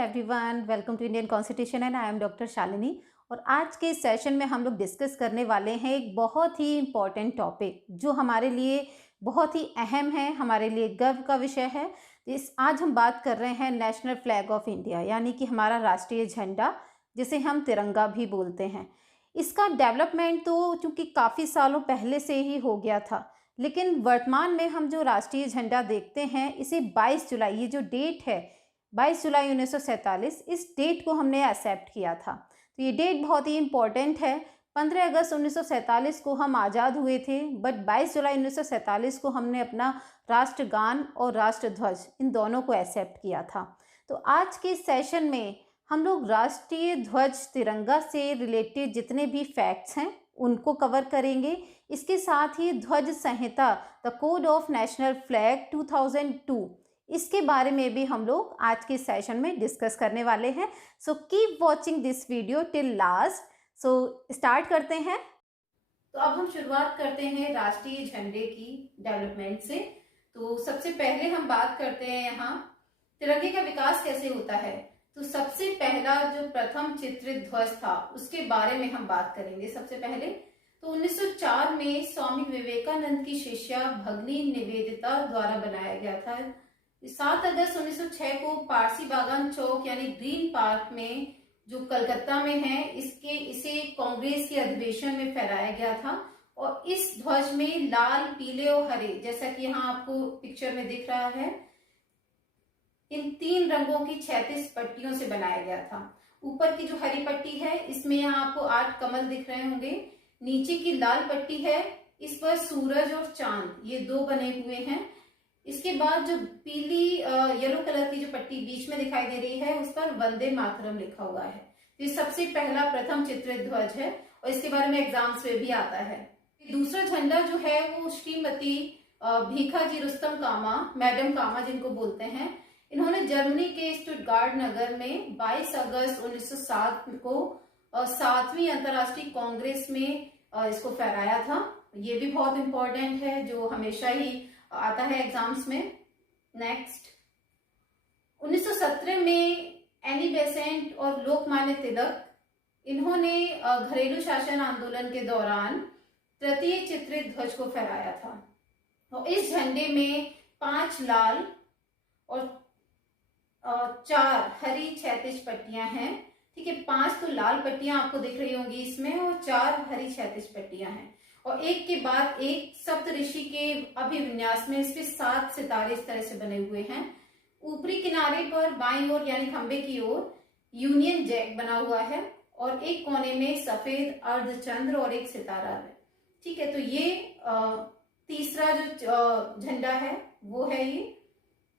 Everyone, welcome to Indian constitution and I am doctor Shalini. और आज के सेशन में हम लोग डिस्कस करने वाले हैं एक बहुत ही इम्पॉर्टेंट टॉपिक जो हमारे लिए बहुत ही अहम है, हमारे लिए गर्व का विषय है। आज हम बात कर रहे हैं नेशनल फ्लैग ऑफ इंडिया, यानी कि हमारा राष्ट्रीय झंडा, जिसे हम तिरंगा भी बोलते हैं। इसका डेवलपमेंट तो चूँकि काफ़ी सालों पहले से ही हो गया था, लेकिन वर्तमान में हम जो राष्ट्रीय झंडा देखते हैं इसे 22 जुलाई, ये जो डेट है 22 जुलाई 1947, इस डेट को हमने एक्सेप्ट किया था। तो ये डेट बहुत ही इम्पॉर्टेंट है। 15 अगस्त 1947 को हम आज़ाद हुए थे, बट 22 जुलाई 1947 को हमने अपना राष्ट्रगान और राष्ट्रध्वज इन दोनों को एक्सेप्ट किया था। तो आज के सेशन में हम लोग राष्ट्रीय ध्वज तिरंगा से रिलेटेड जितने भी फैक्ट्स हैं उनको कवर करेंगे। इसके साथ ही ध्वज संहिता, the code of national flag 2002, इसके बारे में भी हम लोग आज के सेशन में डिस्कस करने वाले हैं। So keep watching this video till last. So start करते हैं। तो अब हम शुरुआत करते हैं राष्ट्रीय झंडे की डेवलपमेंट से। तो सबसे पहले हम बात करते हैं यहाँ तिरंगे का विकास कैसे होता है। तो सबसे पहला जो प्रथम चित्रित ध्वज था उसके बारे में हम बात करेंगे। सबसे पहले तो 1904 में स्वामी विवेकानंद की शिष्या भगनी निवेदिता द्वारा बनाया गया था। 7 अगस्त 1906 को पारसी बागान चौक यानी ग्रीन पार्क में, जो कलकत्ता में है, इसे कांग्रेस के अधिवेशन में फहराया गया था। और इस ध्वज में लाल, पीले और हरे, जैसा कि यहाँ आपको पिक्चर में दिख रहा है, इन 3 रंगों की 36 पट्टियों से बनाया गया था। ऊपर की जो हरी पट्टी है इसमें यहाँ आपको 8 कमल दिख रहे होंगे। नीचे की लाल पट्टी है, इस पर सूरज और चांद, ये 2 बने हुए हैं। इसके बाद जो पीली येलो कलर की जो पट्टी बीच में दिखाई दे रही है उस पर वंदे मातरम लिखा हुआ है। तो ये सबसे पहला प्रथम चित्रित ध्वज है और इसके बारे में एग्जाम्स में भी आता है। दूसरा झंडा जो है वो श्रीमती भीखाजी रुस्तम कामा, मैडम कामा जिनको बोलते हैं, इन्होंने जर्मनी के स्टुटगार्ट नगर में 22 अगस्त 1907 को 7वीं अंतर्राष्ट्रीय कांग्रेस में इसको फहराया था। ये भी बहुत इंपॉर्टेंट है, जो हमेशा ही आता है एग्जाम्स में। नेक्स्ट 1917 में एनी बेसेंट और लोकमान्य तिलक, इन्होंने घरेलू शासन आंदोलन के दौरान तृतीय चित्रित ध्वज को फहराया था। और इस झंडे में 5 लाल और 4 हरी 36 पट्टियां हैं। ठीक है, 5 तो लाल पट्टियां आपको दिख रही होंगी इसमें और 4 हरी 36 पट्टियां हैं। और एक के बाद एक सप्तऋषि के अभिविन्यास में इस पे 7 सितारे इस तरह से बने हुए हैं। ऊपरी किनारे पर बाईं ओर यानी खंबे की ओर यूनियन जैक बना हुआ है और एक कोने में सफेद अर्धचंद्र और एक सितारा है। ठीक है, तो ये तीसरा जो झंडा है वो है ये।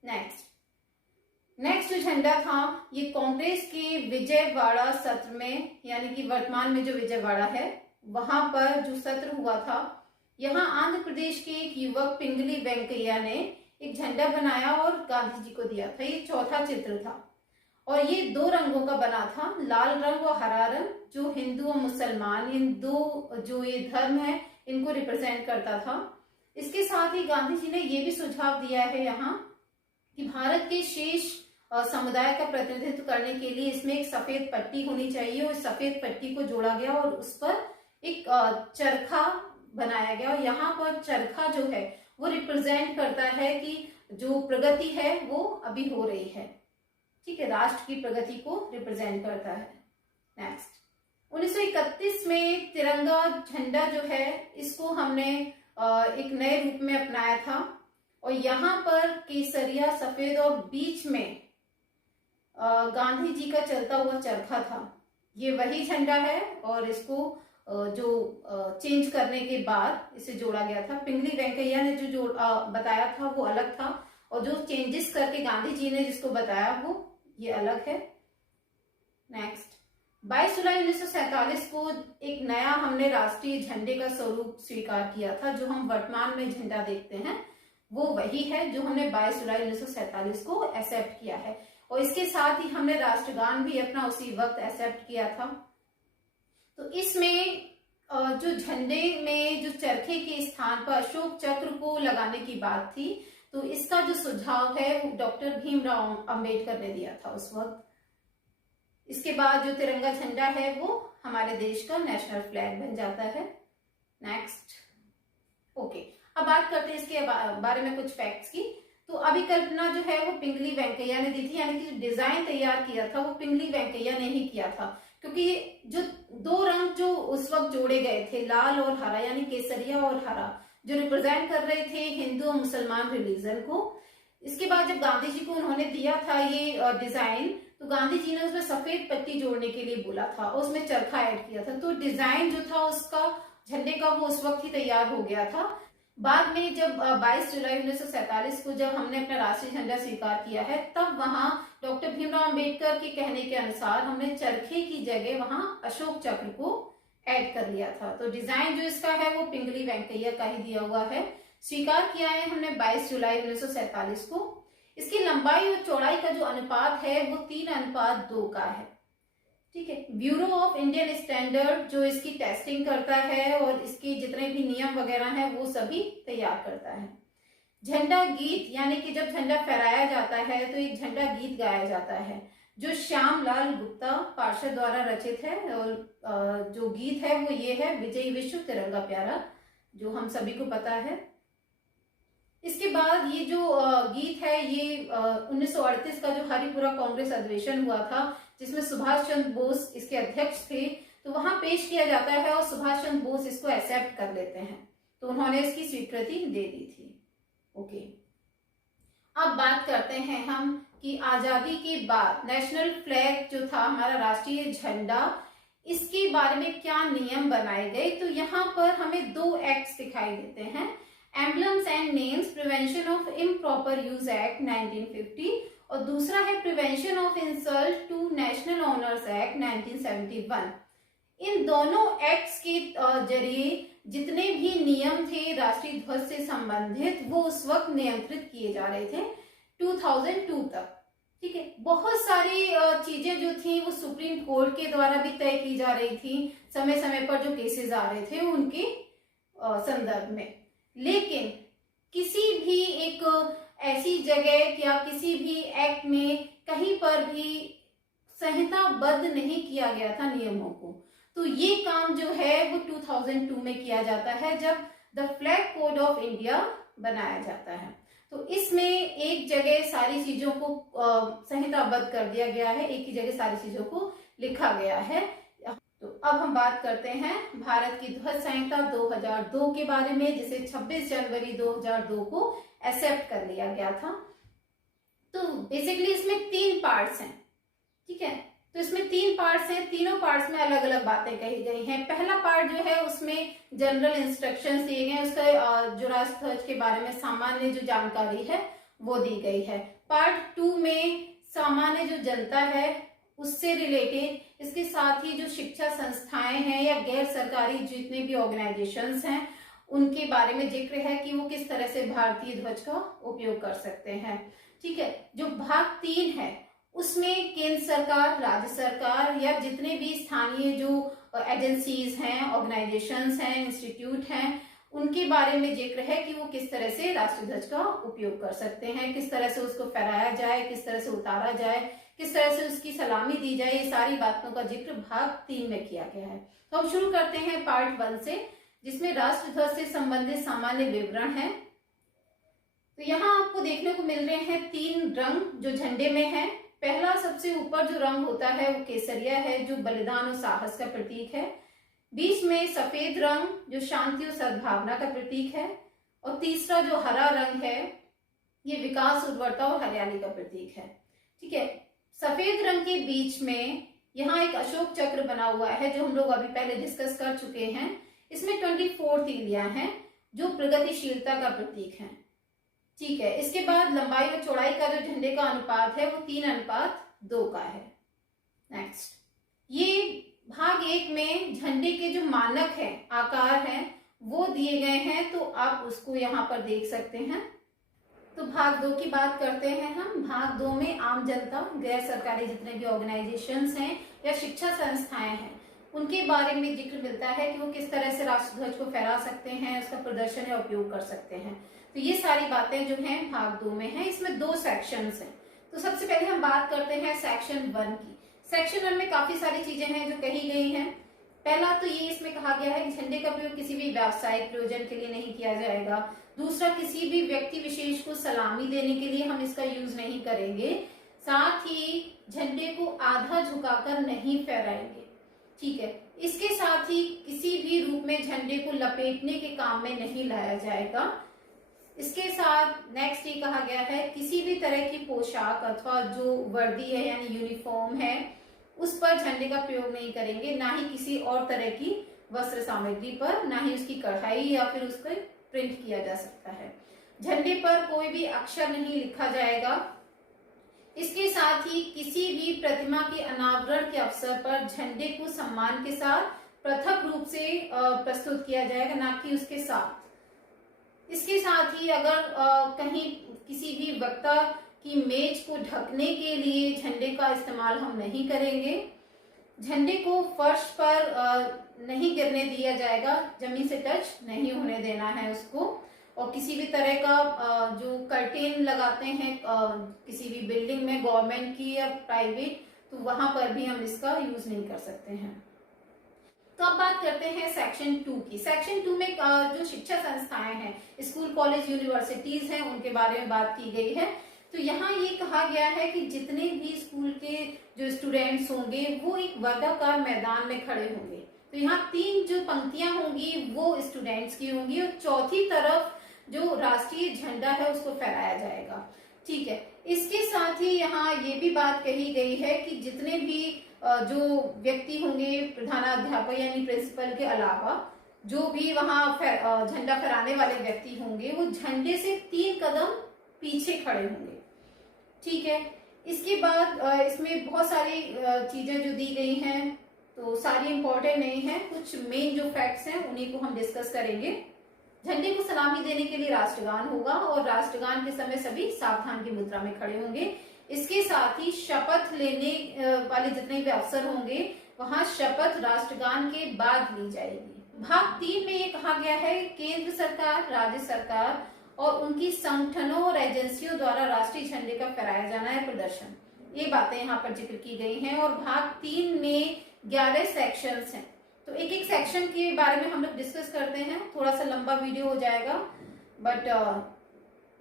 नेक्स्ट जो झंडा था ये कांग्रेस के विजयवाड़ा सत्र में, यानी कि वर्तमान में जो विजयवाड़ा है वहां पर जो सत्र हुआ था, यहाँ आंध्र प्रदेश के एक युवक पिंगली वेंकैया ने एक झंडा बनाया और गांधी जी को दिया था। ये चौथा चित्र था और ये 2 रंगों का बना था, लाल रंग और हरा रंग, जो हिंदू और मुसलमान, इन 2 जो ये धर्म है इनको रिप्रेजेंट करता था। इसके साथ ही गांधी जी ने ये भी सुझाव दिया है यहाँ कि भारत के शेष समुदाय का प्रतिनिधित्व करने के लिए इसमें एक सफेद पट्टी होनी चाहिए और सफेद पट्टी को जोड़ा गया और उस पर एक चरखा बनाया गया। और यहाँ पर चरखा जो है वो रिप्रेजेंट करता है कि जो प्रगति है वो अभी हो रही है। ठीक है, राष्ट्र की प्रगति को रिप्रेजेंट करता है। नेक्स्ट 1931 में तिरंगा झंडा जो है इसको हमने एक नए रूप में अपनाया था और यहाँ पर केसरिया सफेद और बीच में गांधी जी का चलता हुआ चरखा था। ये वही झंडा है और इसको जो चेंज करने के बाद इसे जोड़ा गया था। पिंगली वेंकैया ने जो बताया था वो अलग था और जो चेंजेस करके गांधी जी ने जिसको बताया वो ये अलग है। नेक्स्ट 22 जुलाई 1947 को एक नया हमने राष्ट्रीय झंडे का स्वरूप स्वीकार किया था। जो हम वर्तमान में झंडा देखते हैं वो वही है जो हमने 22 जुलाई 1947 को एक्सेप्ट किया है और इसके साथ ही हमने राष्ट्रगान भी अपना उसी वक्त एक्सेप्ट किया था। तो इसमें जो झंडे में जो चरखे के स्थान पर अशोक चक्र को लगाने की बात थी, तो इसका जो सुझाव है वो डॉक्टर भीमराव अंबेडकर ने दिया था उस वक्त। इसके बाद जो तिरंगा झंडा है वो हमारे देश का नेशनल फ्लैग बन जाता है। नेक्स्ट, ओके, अब बात करते हैं इसके बारे में कुछ फैक्ट्स की। तो अभिकल्पना जो है वो पिंगली वेंकैया ने दी थी, यानी कि जो डिजाइन तैयार किया था वो पिंगली वेंकैया ने ही किया था, क्योंकि जो दो रंग जो उस वक्त जोड़े गए थे, लाल और हरा, यानी केसरिया और हरा, जो रिप्रेजेंट कर रहे थे हिंदू और मुसलमान रिलीजन को। इसके बाद जब गांधी जी को उन्होंने दिया था ये डिजाइन, तो गांधी जी ने उसमें सफेद पट्टी जोड़ने के लिए बोला था और उसमें चरखा ऐड किया था। तो डिजाइन जो था उसका झंडे का वो उस वक्त ही तैयार हो गया था। बाद में जब 22 जुलाई 1947 को जब हमने अपना राष्ट्रीय झंडा स्वीकार किया है, तब वहां डॉक्टर भीमराव अंबेडकर के कहने के अनुसार हमने चरखे की जगह वहां अशोक चक्र को ऐड कर लिया था। तो डिजाइन जो इसका है वो पिंगली वेंकैया का ही दिया हुआ है। स्वीकार किया है हमने 22 जुलाई 1947 को। इसकी लंबाई और चौड़ाई का जो अनुपात है वो 3:2 का है। ठीक है, ब्यूरो ऑफ इंडियन स्टैंडर्ड जो इसकी टेस्टिंग करता है और इसके जितने भी नियम वगैरह हैं वो सभी तैयार करता है। झंडा गीत, यानी कि जब झंडा फहराया जाता है तो एक झंडा गीत गाया जाता है जो श्याम लाल गुप्ता पार्षद द्वारा रचित है, और जो गीत है वो ये है, विजयी विश्व तिरंगा प्यारा, जो हम सभी को पता है। इसके बाद ये जो गीत है ये 1938 का जो हरिपुरा कांग्रेस अधिवेशन हुआ था, जिसमें सुभाष चंद्र बोस इसके अध्यक्ष थे, तो वहां पेश किया जाता है और सुभाष चंद्र बोस इसको एक्सेप्ट कर लेते हैं, तो उन्होंने इसकी स्वीकृति दे दी थी। ओके, अब बात करते हैं हम कि आजादी के बाद नेशनल फ्लैग जो था हमारा राष्ट्रीय झंडा, इसके बारे में क्या नियम बनाए गए। तो यहाँ पर हमें 2 एक्ट्स दिखाई देते हैं, emblems and names prevention of improper use act 1950 और दूसरा है prevention of insult to national honours act 1971। इन दोनों एक्ट्स के जरिए जितने भी नियम थे राष्ट्रीय ध्वज से संबंधित वो उस वक्त नियंत्रित किए जा रहे थे 2002 तक। ठीक है, बहुत सारी चीजें जो थी वो सुप्रीम कोर्ट के द्वारा भी तय की जा रही थी, समय समय पर जो केसेस आ रहे थे उनके संदर्भ में। लेकिन किसी भी एक ऐसी जगह या किसी भी एक्ट में कहीं पर भी संहिताबद्ध नहीं किया गया था नियमों को। तो ये काम जो है वो 2002 में किया जाता है जब the flag code of India बनाया जाता है। तो इसमें एक जगह सारी चीजों को संहिताबद्ध कर दिया गया है, एक ही जगह सारी चीजों को लिखा गया है। तो अब हम बात करते हैं भारत की ध्वज संहिता 2002 के बारे में, जिसे 26 जनवरी 2002 को एक्सेप्ट कर लिया गया था। तो बेसिकली इसमें 3 पार्ट्स हैं। ठीक है, तो इसमें 3 पार्ट्स हैं, तीनों पार्ट्स में अलग अलग बातें कही गई हैं। पहला पार्ट जो है उसमें जनरल इंस्ट्रक्शंस दिए गए हैं, उसका जो राष्ट्र ध्वज के बारे में सामान्य जो जानकारी है वो दी गई है। पार्ट 2 में सामान्य जो जनता है उससे रिलेटेड, इसके साथ ही जो शिक्षा संस्थाएं हैं या गैर सरकारी जितने भी ऑर्गेनाइजेशंस हैं उनके बारे में जिक्र है कि वो किस तरह से भारतीय ध्वज का उपयोग कर सकते हैं। ठीक है, जो भाग 3 है उसमें केंद्र सरकार, राज्य सरकार या जितने भी स्थानीय जो एजेंसीज हैं, ऑर्गेनाइजेशंस हैं, इंस्टीट्यूट हैं, उनके बारे में जिक्र है कि वो किस तरह से राष्ट्रीय ध्वज का उपयोग कर सकते हैं, किस तरह से उसको फहराया जाए, किस तरह से उतारा जाए, किस तरह से उसकी सलामी दी जाए। ये सारी बातों का जिक्र भाग 3 में किया गया है। तो हम शुरू करते हैं पार्ट 1 से, जिसमें राष्ट्र ध्वज से संबंधित सामान्य विवरण है। तो यहाँ आपको देखने को मिल रहे हैं 3 रंग जो झंडे में है। पहला सबसे ऊपर जो रंग होता है वो केसरिया है, जो बलिदान और साहस का प्रतीक है। बीच में सफेद रंग जो शांति और सद्भावना का प्रतीक है, और तीसरा जो हरा रंग है ये विकास, उर्वरता और हरियाली का प्रतीक है। ठीक है, सफेद रंग के बीच में यहाँ एक अशोक चक्र बना हुआ है जो हम लोग अभी पहले डिस्कस कर चुके हैं। इसमें 24 तीलियां हैं जो प्रगतिशीलता का प्रतीक है। ठीक है, इसके बाद लंबाई और चौड़ाई का जो झंडे का अनुपात है वो 3:2 का है। नेक्स्ट, ये भाग 1 में झंडे के जो मानक है, आकार हैं, वो दिए गए हैं, तो आप उसको यहाँ पर देख सकते हैं। तो भाग 2 की बात करते हैं हम। भाग 2 में आम जनता, गैर सरकारी जितने भी ऑर्गेनाइजेशंस हैं या शिक्षा संस्थाएं हैं, उनके बारे में जिक्र मिलता है कि वो किस तरह से राष्ट्र ध्वज को फहरा सकते हैं, उसका प्रदर्शन या उपयोग कर सकते हैं। तो ये सारी बातें जो हैं भाग 2 में हैं। इसमें 2 सेक्शंस हैं। तो सबसे पहले हम बात करते हैं सेक्शन 1 की। सेक्शन 1 में काफी सारी चीजें हैं जो कही गई हैं। पहला तो ये इसमें कहा गया है कि झंडे का प्रयोग किसी भी व्यावसायिक प्रयोजन के लिए नहीं किया जाएगा। दूसरा, किसी भी व्यक्ति विशेष को सलामी देने के लिए हम इसका यूज नहीं करेंगे। साथ ही झंडे को आधा झुकाकर नहीं फहराएंगे, ठीक है। इसके साथ ही किसी भी रूप में झंडे को लपेटने के काम में नहीं लाया जाएगा। इसके साथ नेक्स्ट ये कहा गया है, किसी भी तरह की पोशाक अथवा जो वर्दी है यानी यूनिफॉर्म है उस पर झंडे का प्रयोग नहीं करेंगे, ना ही किसी और तरह की वस्त्र सामग्री पर, ना ही उसकी कढ़ाई या फिर उस पर प्रिंट किया जा सकता है। झंडे पर कोई भी अक्षर नहीं लिखा जाएगा। इसके साथ ही किसी भी प्रतिमा के अनावरण के अवसर पर झंडे को सम्मान के साथ पृथक रूप से प्रस्तुत किया जाएगा, ना कि उसके साथ। इसके साथ ही अगर कहीं किसी भी वक्ता की मेज को ढकने के लिए झंडे का इस्तेमाल हम नहीं करेंगे। झंडे को फर्श पर नहीं गिरने दिया जाएगा, जमीन से टच नहीं होने देना है उसको। और किसी भी तरह का जो कर्टेन लगाते हैं किसी भी बिल्डिंग में, गवर्नमेंट की या प्राइवेट, तो वहां पर भी हम इसका यूज नहीं कर सकते हैं। तो अब बात करते हैं सेक्शन 2 की। सेक्शन 2 में जो शिक्षा संस्थाएं हैं, स्कूल, कॉलेज, यूनिवर्सिटीज हैं, उनके बारे में बात की गई है। तो यहाँ ये कहा गया है कि जितने भी स्कूल के जो स्टूडेंट्स होंगे वो एक वर्गाकार मैदान में खड़े होंगे। तो यहाँ 3 जो पंक्तियां होंगी वो स्टूडेंट्स की होंगी और चौथी तरफ जो राष्ट्रीय झंडा है उसको फहराया जाएगा, ठीक है। इसके साथ ही यहाँ ये भी बात कही गई है कि जितने भी जो व्यक्ति होंगे, प्रधानाध्यापक यानी प्रिंसिपल के अलावा जो भी वहाँ झंडा फहराने वाले व्यक्ति होंगे वो झंडे से 3 कदम पीछे खड़े होंगे, ठीक है। इसके बाद इसमें बहुत सारी चीजें जो दी गई हैं, तो सारी इंपॉर्टेंट नहीं है, कुछ मेन जो फैक्ट्स हैं उन्हीं को हम डिस्कस करेंगे। झंडे को सलामी देने के लिए राष्ट्रगान होगा और राष्ट्रगान के समय सभी सावधान की मुद्रा में खड़े होंगे। इसके साथ ही शपथ लेने वाले जितने भी अफसर होंगे वहां शपथ राष्ट्रगान के बाद ली जाएगी। भाग 3 में ये कहा गया है, केंद्र सरकार, राज्य सरकार और उनकी संगठनों और एजेंसियों द्वारा राष्ट्रीय झंडे का फहराया जाना है प्रदर्शन। ये बातें यहाँ पर जिक्र की गई हैं। और भाग 3 में 11 सेक्शंस हैं। तो एक एक सेक्शन के बारे में हम लोग डिस्कस करते हैं। थोड़ा सा लंबा वीडियो हो जाएगा, बट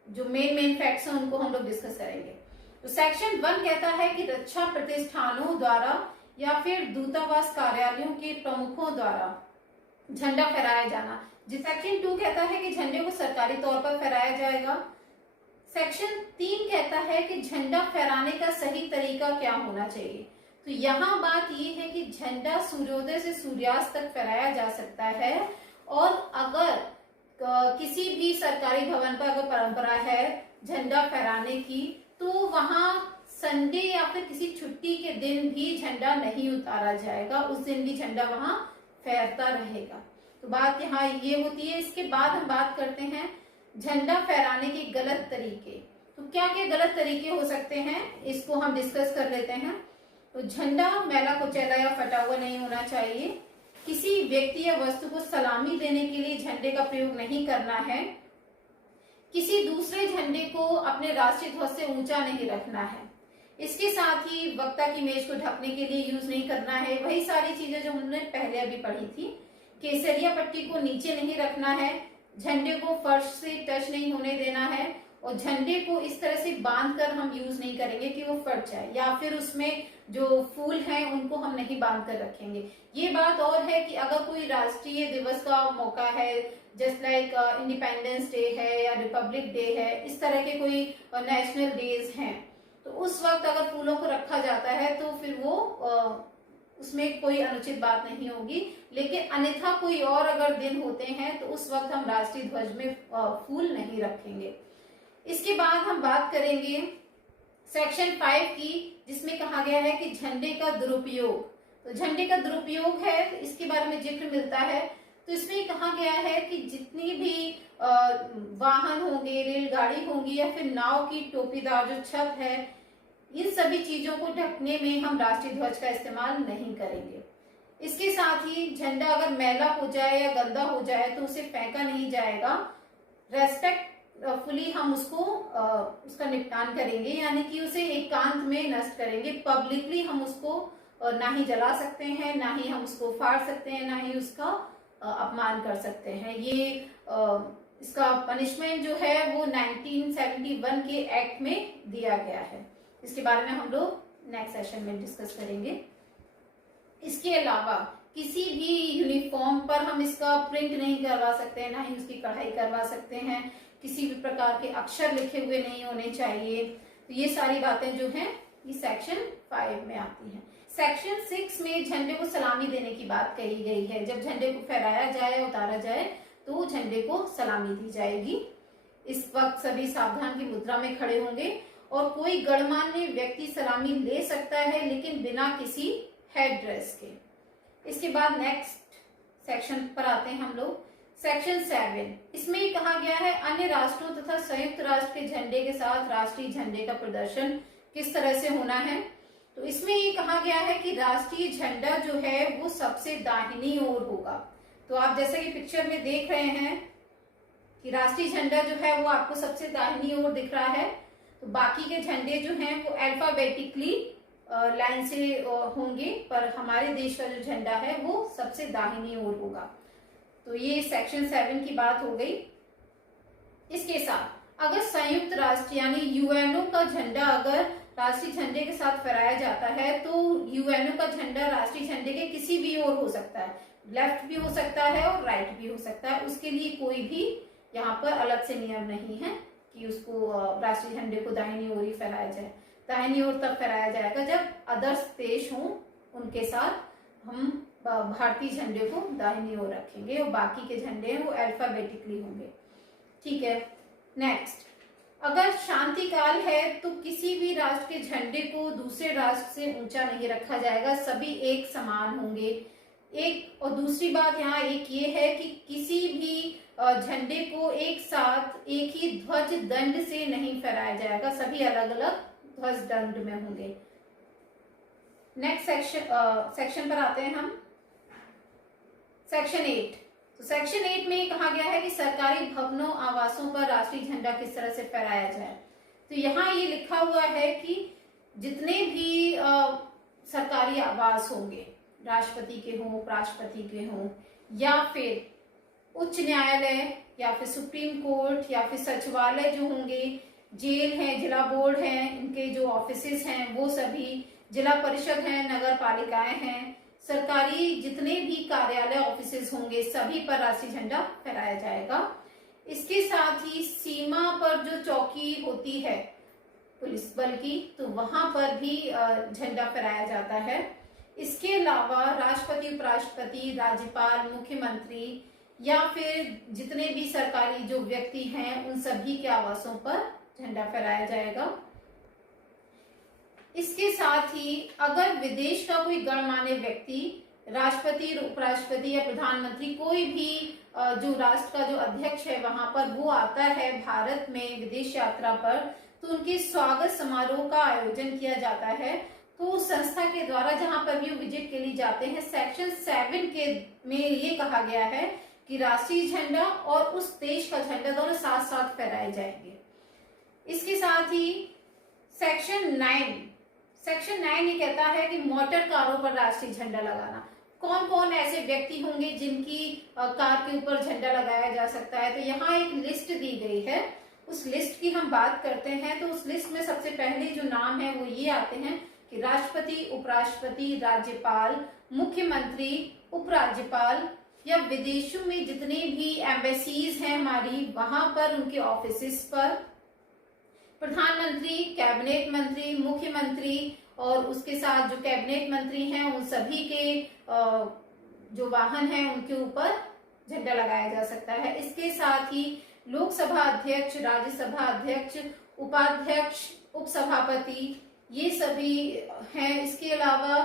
जो मेन फैक्ट्स हैं उनको हम लोग डिस्कस करेंगे। तो सेक्शन 1 कहता है कि रक्षा प्रतिष्ठानों द्वारा या फिर दूतावास कार्यालयों के प्रमुखों द्वारा झंडा फहराया जाना। सेक्शन 2 कहता है कि झंडे को सरकारी तौर पर फहराया जाएगा। सेक्शन 3 कहता है कि झंडा फहराने का सही तरीका क्या होना चाहिए। तो यहाँ बात ये है कि झंडा सूर्योदय से सूर्यास्त तक फहराया जा सकता है। और अगर किसी भी सरकारी भवन पर अगर परंपरा है झंडा फहराने की, तो वहां संडे या फिर किसी छुट्टी के दिन भी झंडा नहीं उतारा जाएगा, उस दिन भी झंडा वहां फहरता रहेगा। तो बात यहाँ ये होती है। इसके बाद हम बात करते हैं झंडा फहराने के गलत तरीके। तो क्या क्या गलत तरीके हो सकते हैं, इसको हम डिस्कस कर लेते हैं। तो झंडा मैला कुचैला या फटा हुआ नहीं होना चाहिए। किसी व्यक्ति या वस्तु को सलामी देने के लिए झंडे का प्रयोग नहीं करना है। किसी दूसरे झंडे को अपने राष्ट्रीय ध्वज से ऊंचा नहीं रखना है। इसके साथ ही वक्ता की मेज को ढकने के लिए यूज नहीं करना है। वही सारी चीजें जो हमने पहले अभी पढ़ी थी। केसरिया पट्टी को नीचे नहीं रखना है। झंडे को फर्श से टच नहीं होने देना है। और झंडे को इस तरह से बांध कर हम यूज नहीं करेंगे कि वो फट जाए, या फिर उसमें जो फूल हैं उनको हम नहीं बांध कर रखेंगे। ये बात और है कि अगर कोई राष्ट्रीय दिवस का मौका है, जस्ट लाइक इंडिपेंडेंस डे है या रिपब्लिक डे है, इस तरह के कोई नेशनल डेज हैं, तो उस वक्त अगर फूलों को रखा जाता है तो फिर वो उसमें कोई अनुचित बात नहीं होगी। लेकिन अन्यथा कोई और अगर दिन होते हैं तो उस वक्त हम राष्ट्रीय ध्वज में फूल नहीं रखेंगे। इसके बाद हम बात करेंगे सेक्शन 5 की, जिसमें कहा गया है कि झंडे का दुरुपयोग। तो झंडे का दुरुपयोग है, इसके बारे में जिक्र मिलता है। तो इसमें कहा गया है कि जितनी भी वाहन होंगे, रेलगाड़ी होंगी या फिर नाव की टोपीदार जो छत है, इन सभी चीजों को ढकने में हम राष्ट्रीय ध्वज का इस्तेमाल नहीं करेंगे। इसके साथ ही झंडा अगर मैला हो जाए या गंदा हो जाए तो उसे फेंका नहीं जाएगा। रेस्पेक्टफुली हम उसको उसका निपटान करेंगे, यानी कि उसे एकांत में नष्ट करेंगे। पब्लिकली हम उसको और ना ही जला सकते हैं, ना ही हम उसको फाड़ सकते हैं, ना ही उसका अपमान कर सकते हैं। ये इसका पनिशमेंट जो है वो 1971 के एक्ट में दिया गया है। इसके बारे में हम लोग नेक्स्ट सेशन में डिस्कस करेंगे। इसके अलावा किसी भी यूनिफॉर्म पर हम इसका प्रिंट नहीं करवा सकते हैं, ना ही उसकी कढ़ाई करवा सकते हैं, किसी भी प्रकार के अक्षर लिखे हुए नहीं होने चाहिए। तो ये सारी बातें जो हैं ये सेक्शन 5 में आती हैं। सेक्शन 6 में झंडे को सलामी देने की बात कही गई है। जब झंडे को फहराया जाए, उतारा जाए, तो झंडे को सलामी दी जाएगी। इस वक्त सभी सावधान की मुद्रा में खड़े होंगे और कोई गणमान्य व्यक्ति सलामी ले सकता है, लेकिन बिना किसी हेड ड्रेस के। इसके बाद नेक्स्ट सेक्शन पर आते हैं हम लोग, सेक्शन 7। इसमें ये कहा गया है अन्य राष्ट्रों तथा संयुक्त राष्ट्र के झंडे के साथ राष्ट्रीय झंडे का प्रदर्शन किस तरह से होना है। तो इसमें ये कहा गया है कि राष्ट्रीय झंडा जो है वो सबसे दाहिनी ओर होगा। तो आप जैसे कि पिक्चर में देख रहे हैं कि राष्ट्रीय झंडा जो है वो आपको सबसे दाहिनी ओर दिख रहा है। तो बाकी के झंडे जो हैं वो अल्फाबेटिकली लाइन से होंगे, पर हमारे देश का जो झंडा है वो सबसे दाहिनी ओर होगा। तो ये सेक्शन 7 की बात हो गई। इसके साथ अगर संयुक्त राष्ट्र यानी यूएनओ का झंडा अगर राष्ट्रीय झंडे के साथ फहराया जाता है, तो यूएनओ का झंडा राष्ट्रीय झंडे के किसी भी ओर हो सकता है, लेफ्ट भी हो सकता है और राइट भी हो सकता है। उसके लिए कोई भी यहाँ पर अलग से नियम नहीं है कि उसको राष्ट्रीय झंडे को दाहिनी ओर ही फहराया जाए। दाहिनी ओर तब फहराया जाएगा जब अदर्स देश हों, उनके साथ हम भारतीय झंडे को दाहिनी ओर रखेंगे और बाकी के झंडे हैं वो अल्फाबेटिकली होंगे। ठीक है। नेक्स्ट, अगर शांति काल है तो किसी भी राष्ट्र के झंडे को दूसरे राष्ट्र से ऊंचा नहीं रखा जाएगा, सभी एक समान होंगे। एक और दूसरी बात यहाँ एक ये है कि किसी भी झंडे को एक साथ एक ही ध्वज दंड से नहीं फहराया जाएगा, सभी अलग अलग ध्वज दंड में होंगे। नेक्स्ट सेक्शन पर आते हैं हम, सेक्शन 8। तो सेक्शन 8 में कहा गया है कि सरकारी भवनों आवासों पर राष्ट्रीय झंडा किस तरह से फहराया जाए। तो यहाँ ये लिखा हुआ है कि जितने भी सरकारी आवास होंगे, राष्ट्रपति के हों, उपराष्ट्रपति के हों, या फिर उच्च न्यायालय या फिर सुप्रीम कोर्ट या फिर सचिवालय जो होंगे, जेल है, जिला बोर्ड है, इनके जो ऑफिसेस हैं वो सभी, जिला परिषद है, नगर पालिकाएं हैं, सरकारी जितने भी कार्यालय ऑफिसेस होंगे सभी पर राष्ट्रीय झंडा फहराया जाएगा। इसके साथ ही सीमा पर जो चौकी होती है पुलिस बल की, तो वहां पर भी झंडा फहराया जाता है। इसके अलावा राष्ट्रपति, उपराष्ट्रपति, राज्यपाल, मुख्यमंत्री या फिर जितने भी सरकारी जो व्यक्ति हैं उन सभी के आवासों पर झंडा फहराया जाएगा। इसके साथ ही अगर विदेश का कोई गणमान्य व्यक्ति, राष्ट्रपति, उपराष्ट्रपति या प्रधानमंत्री, कोई भी जो राष्ट्र का जो अध्यक्ष है वहां पर वो आता है भारत में विदेश यात्रा पर, तो उनके स्वागत समारोह का आयोजन किया जाता है। तो उस संस्था के द्वारा जहां पर भी विजिट के लिए जाते हैं, सेक्शन 7 के में ये कहा गया है कि राष्ट्रीय झंडा और उस देश का झंडा दोनों साथ साथ फहराए जाएंगे। इसके साथ ही सेक्शन 9 ये कहता है कि मोटर कारों पर राष्ट्रीय झंडा लगाना। कौन कौन ऐसे व्यक्ति होंगे जिनकी कार के ऊपर झंडा लगाया जा सकता है, तो यहाँ एक लिस्ट दी गई है, उस लिस्ट की हम बात करते हैं। तो उस लिस्ट में सबसे पहले जो नाम है वो ये आते हैं कि राष्ट्रपति, उपराष्ट्रपति, राज्यपाल, मुख्यमंत्री, उपराज्यपाल या विदेशों में जितने भी एम्बेसीज हैं हमारी, वहां पर उनके ऑफिसेस पर प्रधानमंत्री, कैबिनेट मंत्री, मुख्यमंत्री और उसके साथ जो कैबिनेट मंत्री हैं उन सभी के जो वाहन हैं उनके ऊपर झंडा लगाया जा सकता है। इसके साथ ही लोकसभा अध्यक्ष, राज्यसभा अध्यक्ष, उपाध्यक्ष, उपसभापति, ये सभी हैं। इसके अलावा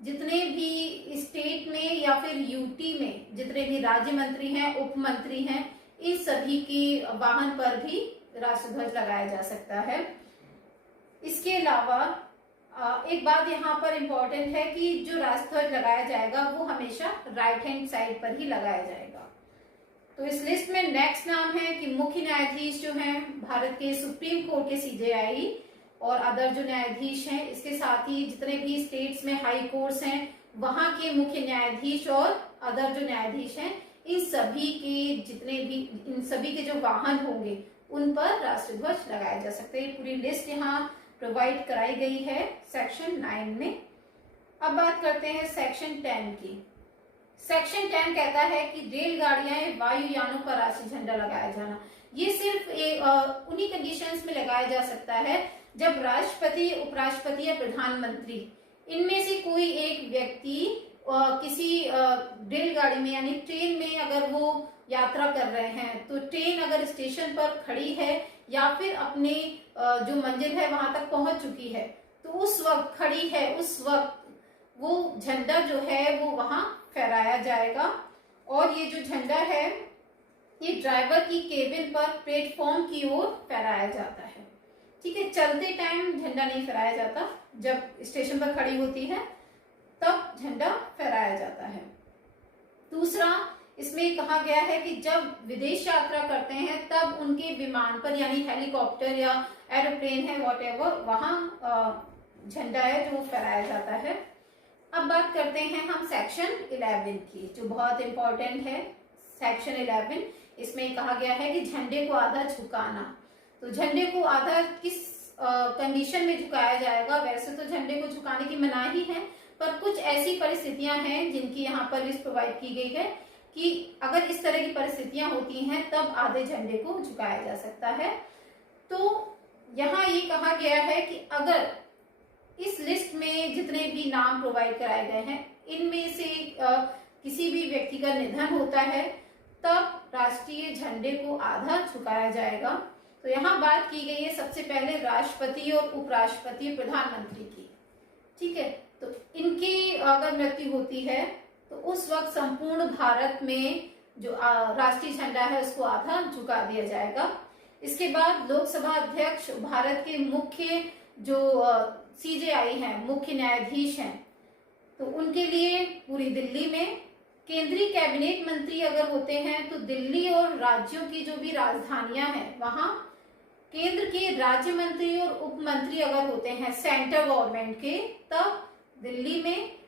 जितने भी स्टेट में या फिर यूटी में जितने भी राज्य मंत्री हैं, उप मंत्री हैं, इन सभी की वाहन पर भी राष्ट्रध्वज लगाया जा सकता है। इसके अलावा एक बात यहाँ पर इम्पोर्टेंट है कि जो राष्ट्रध्वज लगाया जाएगा वो हमेशा राइट हैंड साइड पर ही लगाया जाएगा। तो इस लिस्ट में नेक्स्ट नाम है कि मुख्य न्यायाधीश जो हैं भारत के सुप्रीम कोर्ट के CJI, और अदर जो न्यायाधीश हैं, इसके साथ ही जितने भी स्टेट्स में हाई कोर्ट्स हैं वहां के मुख्य न्यायाधीश और अदर जो न्यायाधीश हैं, इन सभी के जो वाहन होंगे उन पर राष्ट्रीय ध्वज लगाया जा सकता है। ये पूरी लिस्ट यहाँ प्रोवाइड कराई गई है सेक्शन 9 में। अब बात करते हैं सेक्शन 10 की। सेक्शन 10 कहता है कि रेलगाड़ियां, वायुयानों पर राष्ट्रीय झंडा लगाया जाना। ये सिर्फ उन्हीं कंडीशंस में लगाया जा सकता है जब राष्ट्रपति, उपराष्ट्रपति या प्रधानमंत्री इनमें से कोई एक व्यक्ति किसी रेलगाड़ी में यानी ट्रेन में अगर वो यात्रा कर रहे हैं, तो ट्रेन अगर स्टेशन पर खड़ी है या फिर अपने जो मंजिल है वहां तक पहुंच चुकी है, तो उस वक्त खड़ी है, उस वक्त वो झंडा जो है वो वहां फहराया जाएगा। और ये जो झंडा है ये ड्राइवर की केबिन पर प्लेटफॉर्म की ओर फहराया जाता है। ठीक है, चलते टाइम झंडा नहीं फहराया जाता, जब स्टेशन पर खड़ी होती है तब झंडा फहराया जाता है। दूसरा, इसमें कहा गया है कि जब विदेश यात्रा करते हैं तब उनके विमान पर यानी हेलीकॉप्टर या एरोप्लेन है वॉटेवर, वहां झंडा है जो फहराया जाता है। अब बात करते हैं हम सेक्शन 11 की, जो बहुत इंपॉर्टेंट है। सेक्शन 11, इसमें कहा गया है कि झंडे को आधा झुकाना। तो झंडे को आधा किस कंडीशन में झुकाया जाएगा? वैसे तो झंडे को झुकाने की मनाही है, पर कुछ ऐसी परिस्थितियां हैं जिनकी यहाँ पर लिस्ट प्रोवाइड की गई है कि अगर इस तरह की परिस्थितियां होती हैं तब आधे झंडे को झुकाया जा सकता है। तो यहाँ ये कहा गया है कि अगर इस लिस्ट में जितने भी नाम प्रोवाइड कराए गए हैं इनमें से किसी भी व्यक्ति का निधन होता है तब राष्ट्रीय झंडे को आधा झुकाया जाएगा। तो यहाँ बात की गई है सबसे पहले राष्ट्रपति और उपराष्ट्रपति, प्रधानमंत्री की। ठीक है, तो इनकी अगर मृत्यु होती है तो उस वक्त संपूर्ण भारत में जो राष्ट्रीय झंडा है उसको आधा झुका दिया जाएगा। इसके बाद लोकसभा अध्यक्ष, भारत के मुख्य जो CJI हैं, मुख्य न्यायाधीश हैं, तो उनके लिए पूरी दिल्ली में। केंद्रीय कैबिनेट मंत्री अगर होते हैं तो दिल्ली और राज्यों की जो भी राजधानियां हैं वहां केंद्र के राज्य मंत्री और उप मंत्री अगर होते हैं सेंट्रल गवर्नमेंट के, तब दिल्ली में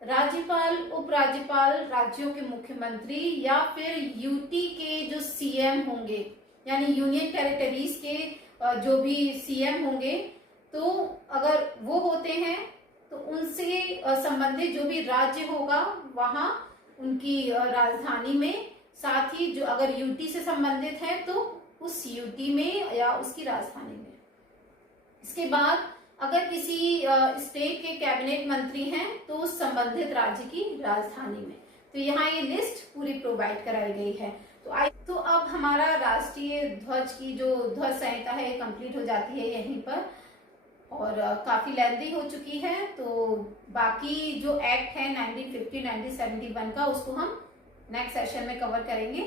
राज्यपाल, उपराज्यपाल, राज्यों के मुख्यमंत्री या फिर यूटी के जो CM होंगे यानी यूनियन टेरिटरीज के जो भी CM होंगे, तो अगर वो होते हैं तो उनसे संबंधित जो भी राज्य होगा वहां उनकी राजधानी में, साथ ही जो अगर यूटी से संबंधित है तो उस यूटी में या उसकी राजधानी में। इसके बाद अगर किसी स्टेट के कैबिनेट मंत्री हैं तो उस संबंधित राज्य की राजधानी में। तो यहाँ ये लिस्ट पूरी प्रोवाइड कराई गई है। तो अब हमारा राष्ट्रीय ध्वज की जो ध्वज संहिता है ये कंप्लीट हो जाती है यहीं पर, और काफी लेंथी हो चुकी है। तो बाकी जो एक्ट है 1950, 1971 का, उसको हम नेक्स्ट सेशन में कवर करेंगे।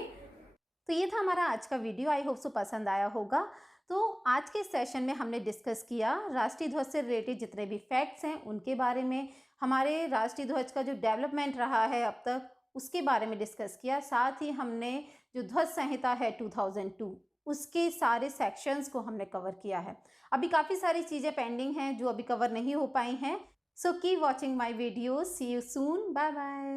तो ये था हमारा आज का वीडियो। आई होप सो पसंद आया होगा। तो आज के सेशन में हमने डिस्कस किया राष्ट्रीय ध्वज से रिलेटेड जितने भी फैक्ट्स हैं उनके बारे में, हमारे राष्ट्रीय ध्वज का जो डेवलपमेंट रहा है अब तक उसके बारे में डिस्कस किया। साथ ही हमने जो ध्वज संहिता है 2002 उसके सारे सेक्शंस को हमने कवर किया है। अभी काफ़ी सारी चीज़ें पेंडिंग हैं जो अभी कवर नहीं हो पाई हैं। So keep watching my videos. See you soon. Bye bye.